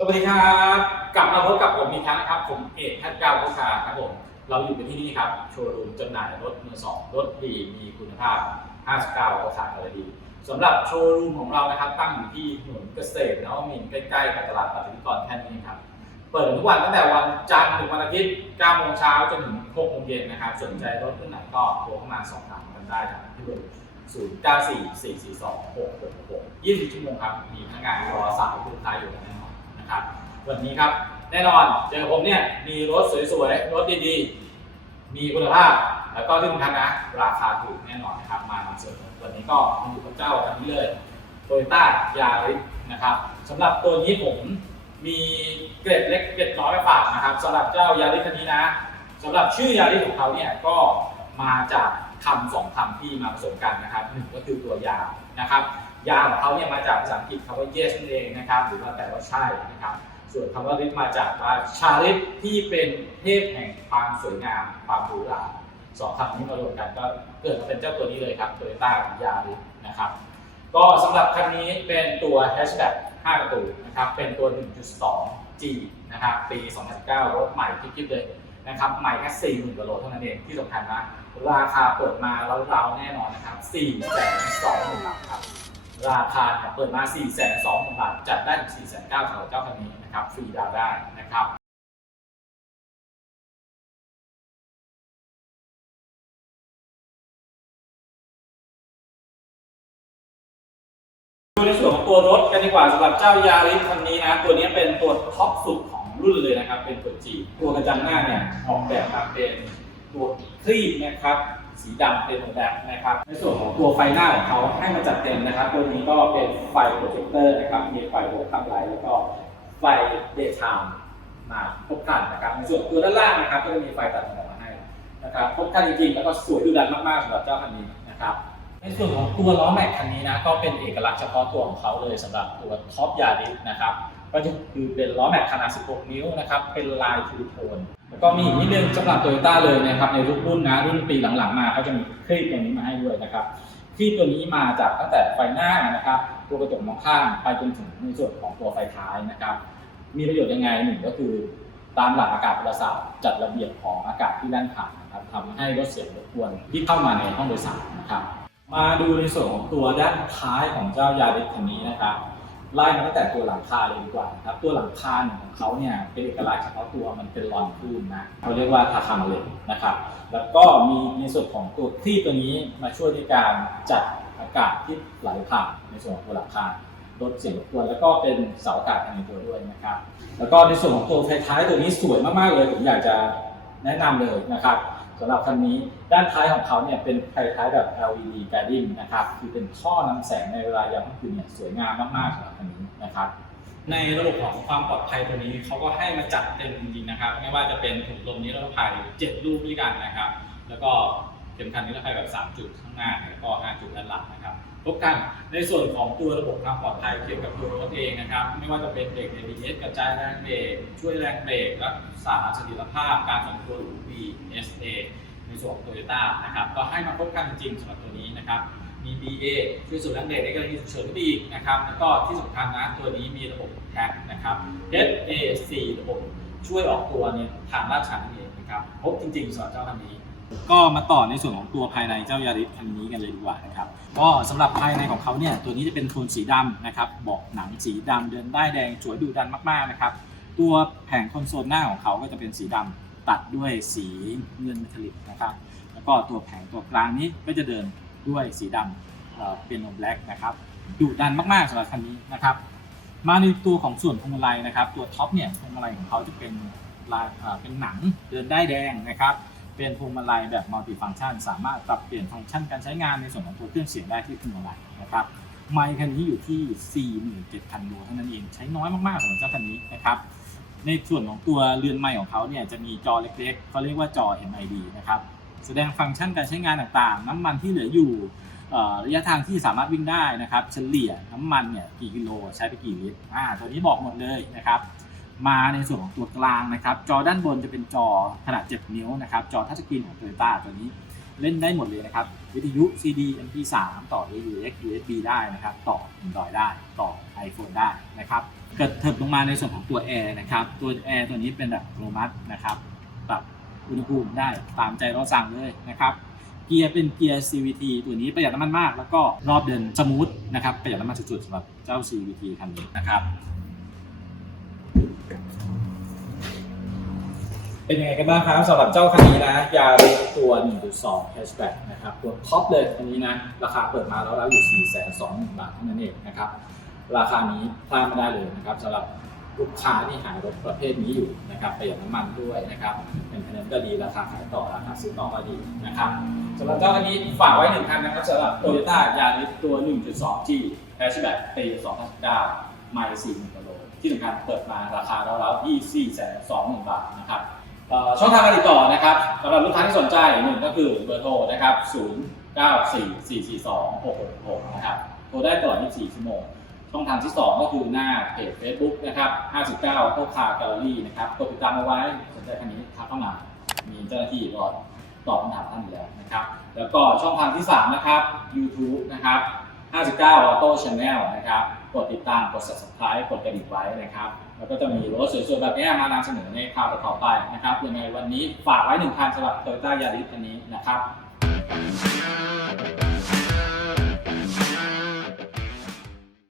สวัสดีครับ กลับมาพบกับผมอีกครั้งนะครับ ผมเอกทัศน์เก้าพุชาครับผม เราอยู่กันที่นี่ครับโชว์รูมจำหน่ายรถมือสองรถดีมีคุณภาพ 59ก็ขายอะไรดีสำหรับโชว์รูมของเรานะครับ ตั้งอยู่ที่ถนนเกษตรนวมินใกล้ๆกับตลาดปัตติกรแค่นี้ครับ เปิดทุกวันตั้งแต่วันจันทร์ถึงวันอาทิตย์9โมงเช้าจนถึง6โมงเย็นนะครับ สนใจรถรุ่นไหนก็โทรเข้ามาสอบถามกันได้ครับที่เบอร์0 9 4 4 4 2 6 6 6 20ชั่วโมงครับ มีพนักงานรอสายลูกค้าอยู่กันแน่นอน นะครับ วันนี้ครับ แน่นอนเจอผมเนี่ยมีรถสวยๆ รถดีๆ มีคุณภาพ แล้วก็ที่สำคัญนะ ราคาถูกแน่นอนนะครับ มานำเสนอวันนี้ก็มาอยู่กับเจ้าคันนี้เลยโตโยต้ายาริสนะครับสำหรับตัวนี้ผมมีเกร็ดเล็กเกร็ดน้อยมาฝากนะครับสำหรับเจ้ายาริสคันนี้นะสำหรับชื่อยาริสของเขาเนี่ยก็มาจากคำสองคำที่มาผสมกันนะครับหนึ่งก็คือตัวยานะครับ ยาของเขาเนี่ยมาจากภาษาอังกฤษคำว่า yes นั่นเองนะครับ หรือว่าแปลว่าใช่นะครับ ส่วนคำว่าริสมาจากว่าชาริสที่เป็นเทพแห่งความสวยงามความหรูหราสองคำนี้มารวมกันก็เกิดมาเป็นเจ้าตัวนี้เลยครับโตโยต้ายาริสนะครับก็สำหรับคันนี้เป็นตัว hatchback 5ประตูนะครับ เป็นตัว 1.2 G นะครับ ปี 2019 รถใหม่กิ๊บๆเลยนะครับ ใหม่แค่40,000กว่าโลเท่านั้นเอง ที่สำคัญนะ ราคาเปิดมาแล้วเราแน่นอนนะครับ 420,000บาทครับ ราคาเนี่ยเปิดมา 420,000 บาท จัดได้ถึง 490,000สำหรับเจ้าคันนี้นะครับ ฟรีดาวได้นะครับดูในส่วนของตัวรถกันดีกว่าสำหรับเจ้ายาริสคันนี้นะ ตัวนี้เป็นตัวท็อปสุดของรุ่นเลยนะครับ เป็นตัวจีตัวกระจังหน้าเนี่ยออกแบบมาเป็น ตัวครีมนะครับสีดำเป็นแบบนะครับ ในส่วนของตัวไฟหน้าของเขาให้มาจัดเต็มนะครับ ตัวนี้ก็เป็นไฟโปรเจคเตอร์นะครับ มีไฟโหมดขับไลท์แล้วก็ไฟเดย์ไทม์มาครบคันนะครับ ในส่วนตัวด้านล่างนะครับ ก็จะมีไฟตัดหมอกมาให้นะครับครบคันจริงๆแล้วก็สวยดูดันมากๆสำหรับเจ้าคันนี้นะครับ ในส่วนของตัวล้อแม็กคันนี้นะก็เป็นเอกลักษณ์เฉพาะตัวของเขาเลยสำหรับตัวท็อปยาริสนะครับก็จะคือเป็นล้อแม็กขนาด 16 นิ้วนะครับ เป็นลายทูโทน แล้วก็มีอีกนิดนึงสำหรับโตโยต้าเลยนะครับ ในรุ่นรุ่นนะ รุ่นปีหลังๆมาเขาจะมีคลีปตัวนี้มาให้ด้วยนะครับ คลีปตัวนี้มาจากตั้งแต่ไฟหน้านะครับ ตัวกระจกมองข้างไปจนถึงในส่วนของตัวไฟท้ายนะครับ มีประโยชน์ยังไงหนึ่งก็คือตามหลักอากาศพลศาสตร์จัดระเบียบของอากาศที่แล่นผ่านนะครับทำให้ลดเสียงรบกวนที่เข้ามาในห้องโดยสารนะครับ มาดูในส่วนของตัวด้านท้ายของเจ้ายาริสคันนี้นะครับไล่มาตั้งแต่ตัวหลังคาเลยดีกว่านะครับตัวหลังคาของเขาเนี่ยเป็นเอกลักษณ์เฉพาะตัวมันเป็นรอนคลื่นนะเขาเรียกว่าทาคามาเลนนะครับ แล้วก็มีในส่วนของตัวคลี่ตัวนี้มาช่วยในการจัดอากาศที่ไหลผ่านในส่วนของตัวหลังคาลดเสียงรบกวนแล้วก็เป็นเสาอากาศภายในตัวด้วยนะครับ แล้วก็ในส่วนของตัวท้ายตัวนี้สวยมากๆเลยผมอยากจะแนะนำเลยนะครับ สำหรับคันนี้ด้านท้ายของเขาเนี่ยเป็นไฟท้ายแบบ LED guiding นะครับคือเป็นท่อนำแสงในเวลายามค่ำคืนเนี่ยสวยงามมากๆสำหรับคันนี้นะครับในระบบของความปลอดภัยตัวนี้เขาก็ให้มาจัดเต็มจริงๆนะครับ ไม่ว่าจะเป็นถุงลมนิรภัย7ลูกด้วยกันนะครับ แล้วก็เข็มขัดนิรภัยแบบ 3 จุดข้างหน้าแล้วก็ 5 จุดด้านหลังนะครับครบกันในส่วนของตัวระบบความปลอดภัยเกี่ยวกับตัวรถเองนะครับ ไม่ว่าจะเป็นเบรก ABS กระจายแรงเบรกช่วยแรงเบรกรักษาเสถียรภาพการทรงตัวหรือ VSA ในส่วนของ Toyota นะครับก็ให้มาครบครันจริงๆสำหรับตัวนี้นะครับมี BA ช่วยสูดแรงเบรกในกรณีฉุกเฉินได้อีกนะครับแล้วก็ที่สำคัญนะตัวนี้มีระบบแท็กนะครับ HAC ระบบช่วยออกตัวเนี่ยทางลาดชันเองนะครับครบจริงๆสำหรับเจ้าคันนี้ ก็มาต่อในส่วนของตัวภายในเจ้ายาริสคันนี้กันเลยดีกว่านะครับ ก็สำหรับภายในของเขาเนี่ยตัวนี้จะเป็นโทนสีดำนะครับเบาะหนังสีดำเดินได้แดงสวยดูดันมากๆนะครับตัวแผงคอนโซลหน้าของเขาก็จะเป็นสีดำตัดด้วยสีเงินเมทัลลิกนะครับ แล้วก็ตัวแผงตัวกลางนี้ก็จะเดินด้วยสีดำเป็นโนแบล็กนะครับดุดันมากๆสำหรับคันนี้นะครับ มาในตัวของส่วนพวงมาลัยนะครับ ตัวท็อปเนี่ยพวงมาลัยของเขาจะเป็นลายเป็นหนังเดินได้แดงนะครับ เป็นพวงมาลัยแบบมัลติฟัง c t ชันสามารถปรับเปลี่ยนฟังก์ชันการใช้งานในส่วนของตัวเครื่องเสียงได้ที่พวงมาลัยนะครับไมค์คันนี้อยู่ที่ 47,000โลเท่านั้นเองใช้น้อยมากๆสำหรับเจ้าคันนี้นะครับในส่วนของตัวเรือนไมค์ของเขาเนี่ยจะมีจอเล็กๆเขาเรียกว่าจอ MID นะครับแสดงฟังก์ชันการใช้งานต่างๆ น้ำมันที่เหลืออยู่ระยะทางที่สามารถวิ่งได้นะครับ เฉลี่ยน้ำมันเนี่ยกี่กิโลใช้ไปกี่ลิตรอ่าตัวนี้บอกหมดเลยนะครับ มาในส่วนของตัวกลางนะครับ จอด้านบนจะเป็นจอขนาด 7 นิ้วนะครับ จอทัชสกรีนของ Toyota ตัวนี้เล่นได้หมดเลยนะครับ วิทยุ CD MP3 ต่อ AUX USB ได้นะครับ ต่อ Android ได้ ต่อ iPhone ได้นะครับ เกิดเถิบลงมาในส่วนของตัวแอร์นะครับ ตัวแอร์ตัวนี้เป็นแบบโรมัสนะครับ ปรับอุณหภูมิได้ตามใจเราสั่งเลยนะครับ เกียร์เป็นเกียร์ CVT ตัวนี้ประหยัดน้ำมันมาก แล้วก็รอบเดินสมูทนะครับ ประหยัดน้ำมันสุดๆสำหรับเจ้า CVT คันนี้นะครับ เป็นยังไงกันบ้างครับสำหรับเจ้าคันนี้นะยาริสตัว 1.2 hatchback นะครับตัวท็อปเลยคันนี้นะ ราคาเปิดมาแล้วแล้วอยู่ 4 2 0 0 0 0 บาทเท่านั้นเองนะครับ ราคานี้พลาดไม่ได้เลยนะครับสำหรับลูกค้าที่หารถประเภทนี้อยู่นะครับประหยัดน้ำมันด้วยนะครับเป็นคะแนนก็ดีราคาขายต่อราคาซื้อต่อก็ดีนะครับสำหรับเจ้าคันนี้ฝากไว้หนึ่งคันนะครับสำหรับ Toyota Yaris ตัว 1.2G hatchback ปี 2019ไม่40,000กิโล ที่สำคัญเปิดมาราคาแล้วๆที่420,000บาทนะครับช่องทางการติดต่อนะครับสำหรับลูกค้าที่สนใจหนึ่งก็คือเบอร์โทรนะครับ0 9 4 4 4 2 6 6 6นะครับโทรได้ตลอด 24 ชั่วโมง ช่องทางที่ 2 ก็คือหน้าเพจ Facebook นะครับ 59โต๊ะคาแกลเลอรี่นะครับกดติดตามเอาไว้สนใจคันนี้ทักเข้ามา มีเจ้าหน้าที่รอตอบคำถามท่านอยู่แล้วนะครับ แล้วก็ช่องทางที่ 3 นะครับ YouTube นะครับ 59 Auto Channel นะครับ กดติดตาม กด subscribe กดกระดิ่งไว้นะครับ แล้วก็จะมีรถสวยๆ แบบนี้มานำเสนอในคราวต่อไปนะครับ ยังไงวันนี้ฝากไว้หนึ่งคันสำหรับ Toyota Yaris คันนี้นะครับ